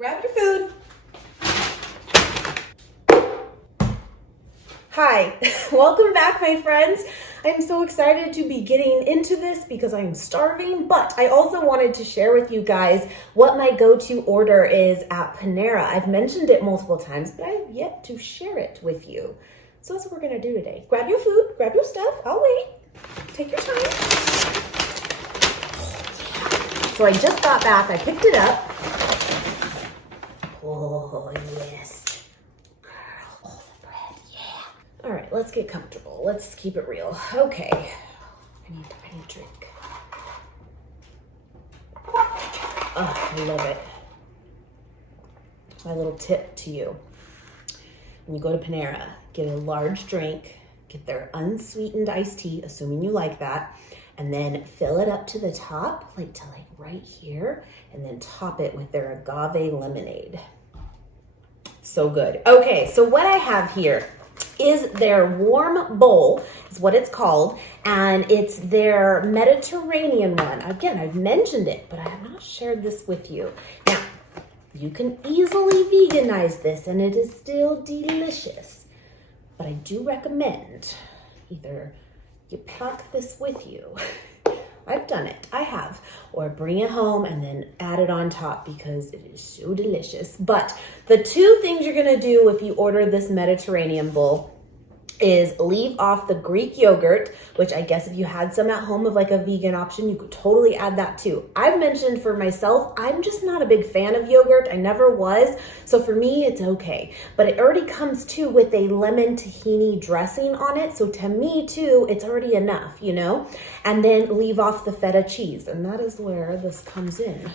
Grab your food. Hi, welcome back, my friends. I'm so excited to be getting into this because I'm starving, but I also wanted to share with you guys what my go-to order is at Panera. I've mentioned it multiple times, but I have yet to share it with you. So that's what we're gonna do today. Grab your food, grab your stuff, I'll wait. Take your time. So I just got back, I picked it up. Oh, yes. Girl, all the bread, yeah. All right, let's get comfortable. Let's keep it real. Okay, I need a drink. Oh, I love it. My little tip to you. When you go to Panera, get a large drink, get their unsweetened iced tea, assuming you like that, and then fill it up to the top, like right here, and then top it with their agave lemonade. So good. Okay, so what I have here is their warm bowl, is what it's called, and it's their Mediterranean one. Again, I've mentioned it, but I have not shared this with you. Now, you can easily veganize this, and it is still delicious, but I do recommend either you pack this with you. I've done it, I have, or bring it home and then add it on top because it is so delicious. But the two things you're gonna do if you order this Mediterranean bowl is leave off the Greek yogurt, which I guess if you had some at home of like a vegan option, you could totally add that too. I've mentioned for myself, I'm just not a big fan of yogurt. I never was. So for me, it's okay. But it already comes too with a lemon tahini dressing on it. So to me too, it's already enough, you know? And then leave off the feta cheese. And that is where this comes in.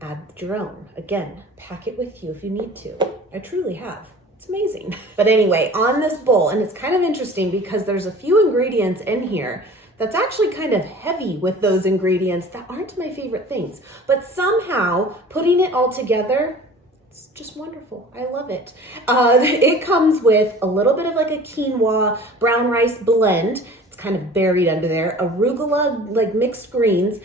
Add your own. Again, pack it with you if you need to. I truly have. It's amazing. But anyway, on this bowl, and it's kind of interesting because there's a few ingredients in here that's actually kind of heavy with those ingredients that aren't my favorite things. But somehow, putting it all together, it's just wonderful. I love it. It comes with a little bit of like a quinoa brown rice blend. It's kind of buried under there. Arugula, like mixed greens.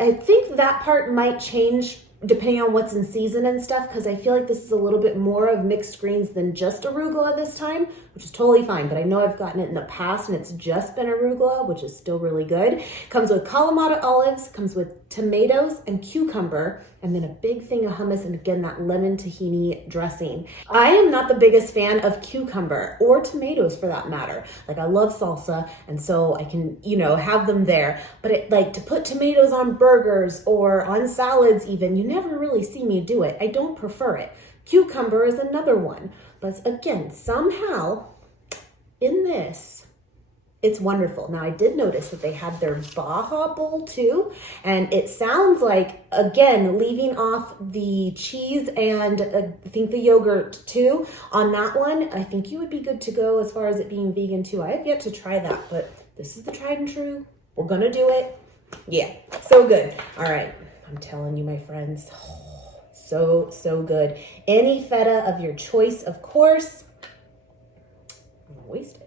I think that part might change depending on what's in season and stuff, because I feel like this is a little bit more of mixed greens than just arugula this time, which is totally fine. But I know I've gotten it in the past and it's just been arugula, which is still really good. Comes with Kalamata olives, comes with tomatoes and cucumber, and then a big thing of hummus, and again, that lemon tahini dressing. I am not the biggest fan of cucumber or tomatoes for that matter. Like I love salsa, and so I can, you know, have them there. But it, like to put tomatoes on burgers or on salads even, you never really see me do it. I don't prefer it. Cucumber is another one. But again, somehow in this, it's wonderful. Now I did notice that they had their Baja bowl too. And it sounds like, again, leaving off the cheese and I think the yogurt too on that one. I think you would be good to go as far as it being vegan too. I have yet to try that, but this is the tried and true. We're gonna do it. Yeah, so good. All right, I'm telling you, my friends, so good. Any feta of your choice, of course. I'm gonna waste it.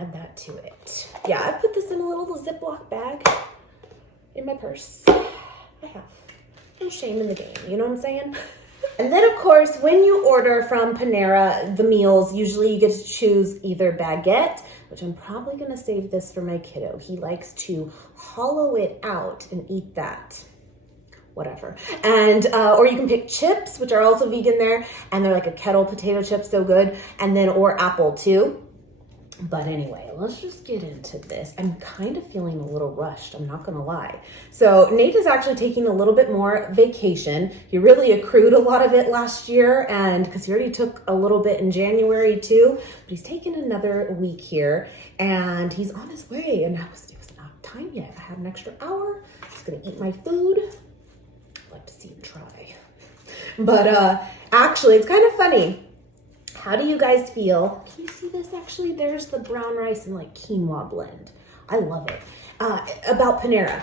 Add that to it. Yeah, I put this in a little Ziploc bag in my purse. I have. No shame in the game, you know what I'm saying? And then of course, when you order from Panera, the meals, usually you get to choose either baguette, which I'm probably gonna save this for my kiddo. He likes to hollow it out and eat that. Whatever. And, or you can pick chips, which are also vegan there, and they're like a kettle potato chip, so good. And then, or apple too. But anyway, let's just get into this. I'm kind of feeling a little rushed, I'm not gonna lie. So Nate is actually taking a little bit more vacation. He really accrued a lot of it last year, and because he already took a little bit in January too, but he's taking another week here and he's on his way, and it was not time yet. I had an extra hour. He's gonna eat my food. I'd like to see him try. But actually, it's kind of funny. How do you guys feel? Can you see this? Actually, there's the brown rice and like quinoa blend. I love it. About Panera,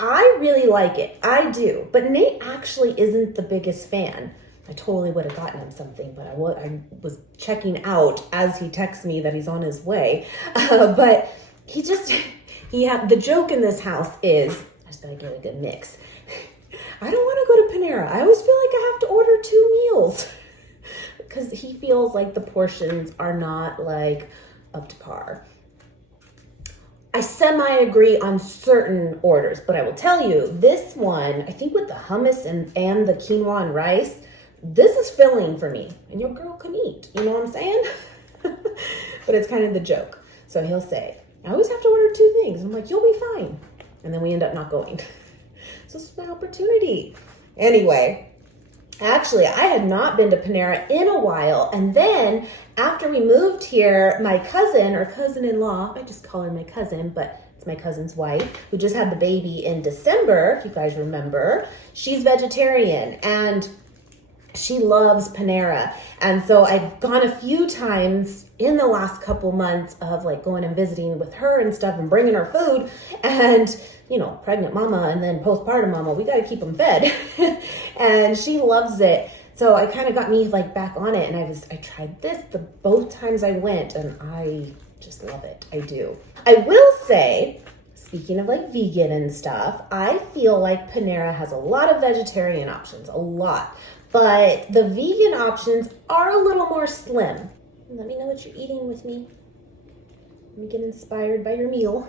I really like it. I do. But Nate actually isn't the biggest fan. I totally would have gotten him something, but I was checking out as he texts me that he's on his way. But the joke in this house is, I just gotta get a good mix. I don't want to go to Panera. I always feel like I have to order 2 meals because he feels like the portions are not like up to par. I semi-agree on certain orders, but I will tell you, this one, I think with the hummus and the quinoa and rice, this is filling for me. And your girl can eat, you know what I'm saying? But it's kind of the joke. So he'll say, I always have to order 2 things. I'm like, you'll be fine. And then we end up not going. So this is my opportunity. Anyway, actually, I had not been to Panera in a while. And then after we moved here, my cousin or cousin-in-law, I just call her my cousin, but it's my cousin's wife, who just had the baby in December, if you guys remember, she's vegetarian and she loves Panera. And so I've gone a few times in the last couple months of like going and visiting with her and stuff and bringing her food. And, you know, pregnant mama and then postpartum mama, we got to keep them fed. And she loves it. So I kind of got me like back on it. And I tried this both times I went and I just love it. I do. I will say, speaking of like vegan and stuff, I feel like Panera has a lot of vegetarian options, a lot. But the vegan options are a little more slim. Let me know what you're eating with me. Let me get inspired by your meal.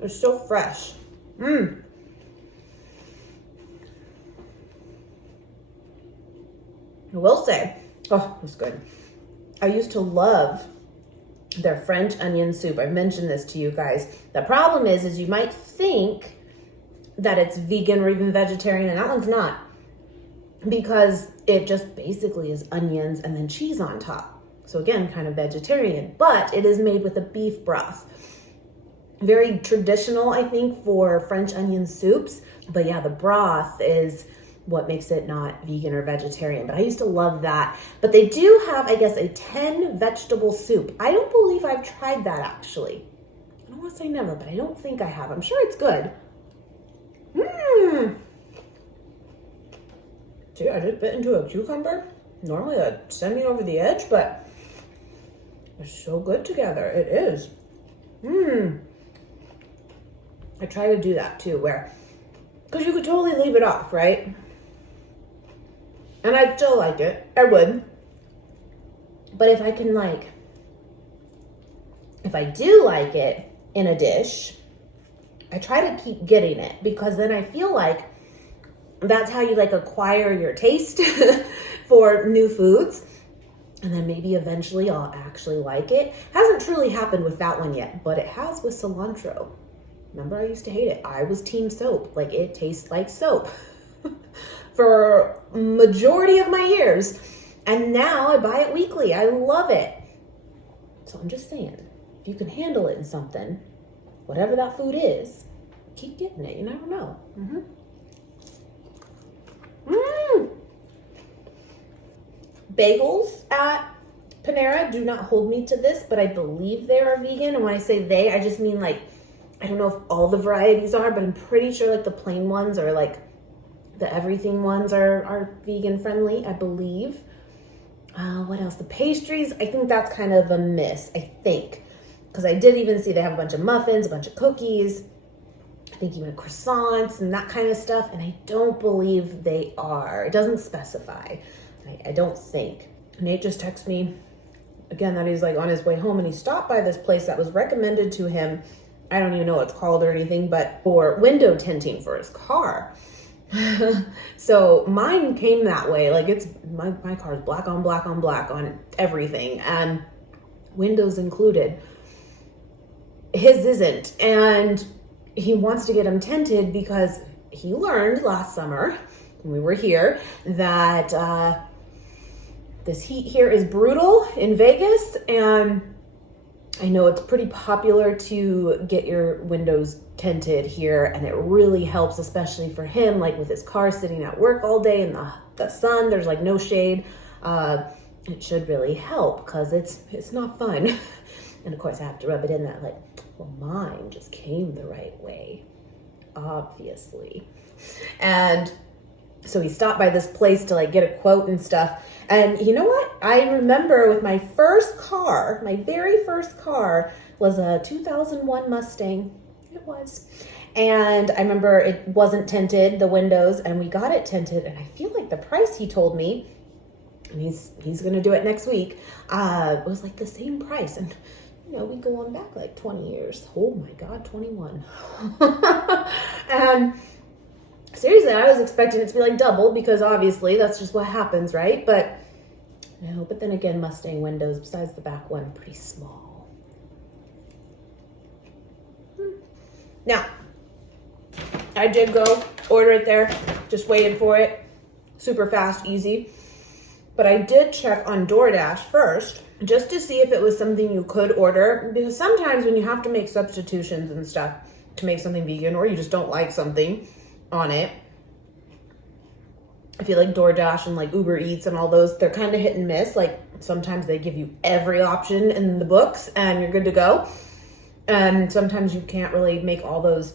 It's so fresh. I will say, oh, it's good. I used to love their French onion soup. I've mentioned this to you guys. The problem is you might think that it's vegan or even vegetarian, and that one's not, because it just basically is onions and then cheese on top. So again, kind of vegetarian, but it is made with a beef broth. Very traditional, I think, for French onion soups. But yeah, the broth is what makes it not vegan or vegetarian. But I used to love that. But they do have, I guess, a 10 vegetable soup. I don't believe I've tried that actually. I don't want to say never, but I don't think I have. I'm sure it's good. See, I just bit into a cucumber. Normally that'd send me over the edge, but they're so good together. It is. I try to do that too, because you could totally leave it off, right? And I'd still like it. I would. But if I do like it in a dish, I try to keep getting it, because then I feel like that's how you like acquire your taste for new foods. And then maybe eventually I'll actually like it. Hasn't truly happened with that one yet, but it has with cilantro. Remember, I used to hate it. I was team soap. Like, it tastes like soap for majority of my years. And now I buy it weekly. I love it. So I'm just saying, if you can handle it in something, whatever that food is, keep getting it. You never know. Bagels at Panera do not hold me to this, but I believe they are vegan. And when I say they, I just mean like, I don't know if all the varieties are, but I'm pretty sure like the plain ones or like the everything ones are vegan friendly, I believe. What else? The pastries, I think that's kind of a miss, I think. Because I did even see they have a bunch of muffins, a bunch of cookies, I think even croissants and that kind of stuff. And I don't believe they are. It doesn't specify. I don't think. Nate just texted me again that he's like on his way home and he stopped by this place that was recommended to him. I don't even know what it's called or anything, but for window tinting for his car. So mine came that way. Like, it's my car's black on black on black on everything, and windows included. His isn't, and he wants to get them tinted because he learned last summer when we were here that this heat here is brutal in Vegas, and I know it's pretty popular to get your windows tinted here, and it really helps, especially for him, like with his car sitting at work all day in the sun, there's like no shade. It should really help because it's not fun. And of course I have to rub it in that like, well, mine just came the right way, obviously. And so he stopped by this place to like get a quote and stuff. And you know what? I remember with my first car, my very first car was a 2001 Mustang. It was. And I remember it wasn't tinted, the windows, and we got it tinted. And I feel like the price he told me, and he's gonna do it next week, was like the same price. And you know, we go on back like 20 years. Oh my God, 21. And seriously, I was expecting it to be like double because obviously that's just what happens, right? But no, but then again, Mustang windows, besides the back one, pretty small. Now, I did go order it there, just waited for it. Super fast, easy. But I did check on DoorDash first, just to see if it was something you could order. Because sometimes when you have to make substitutions and stuff to make something vegan, or you just don't like something on it, I feel like DoorDash and like Uber Eats and all those, they're kind of hit and miss. Like sometimes they give you every option in the books and you're good to go. And sometimes you can't really make all those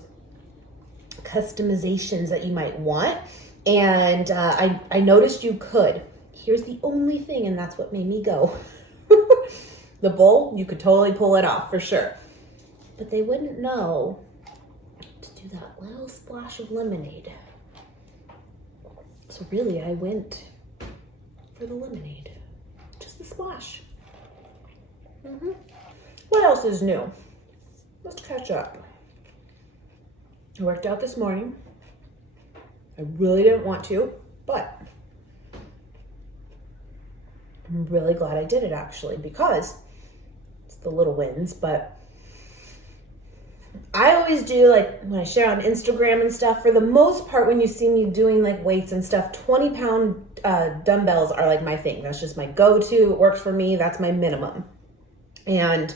customizations that you might want. And I noticed you could. Here's the only thing, and that's what made me go. The bowl, you could totally pull it off for sure. But they wouldn't know to do that little splash of lemonade. So really, I went for the lemonade. Just the splash. What else is new? Let's catch up. I worked out this morning. I really didn't want to, but I'm really glad I did it actually, because it's the little wins. But I always do, like when I share on Instagram and stuff, for the most part, when you see me doing like weights and stuff, 20-pound dumbbells are like my thing. That's just my go-to. It works for me. That's my minimum. And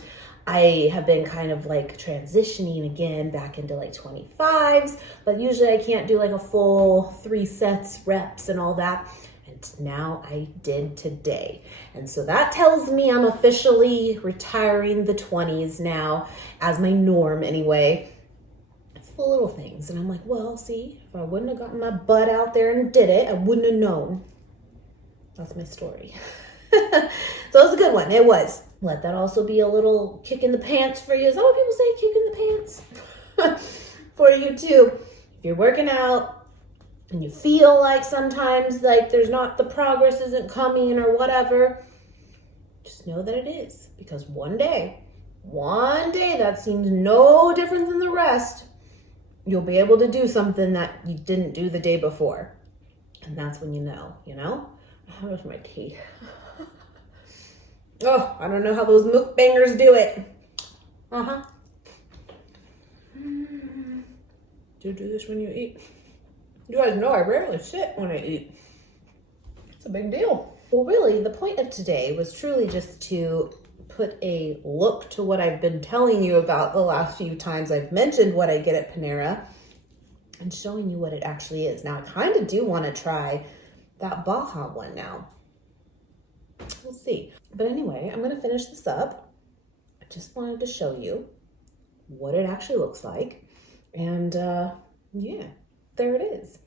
I have been kind of like transitioning again back into like 25s, but usually I can't do like a full 3 sets, reps and all that. And now I did today. And so that tells me I'm officially retiring the 20s now as my norm anyway. It's the little things. And I'm like, well, see, if I wouldn't have gotten my butt out there and did it, I wouldn't have known. That's my story. So it was a good one. It was. Let that also be a little kick in the pants for you. Is that what people say? Kick in the pants? For you too. If you're working out and you feel like sometimes like there's not, the progress isn't coming or whatever, just know that it is. Because one day that seems no different than the rest, you'll be able to do something that you didn't do the day before. And that's when you know? How much my tea? Oh, I don't know how those mukbangers do it. Do you do this when you eat? You guys know I rarely sit when I eat. It's a big deal. Well, really, the point of today was truly just to put a look to what I've been telling you about the last few times I've mentioned what I get at Panera and showing you what it actually is. Now, I kind of do want to try that Baja one now. We'll see. But anyway, I'm going to finish this up. I just wanted to show you what it actually looks like. And yeah, there it is.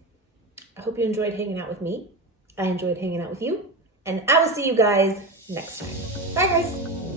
I hope you enjoyed hanging out with me. I enjoyed hanging out with you. And I will see you guys next time. Bye, guys.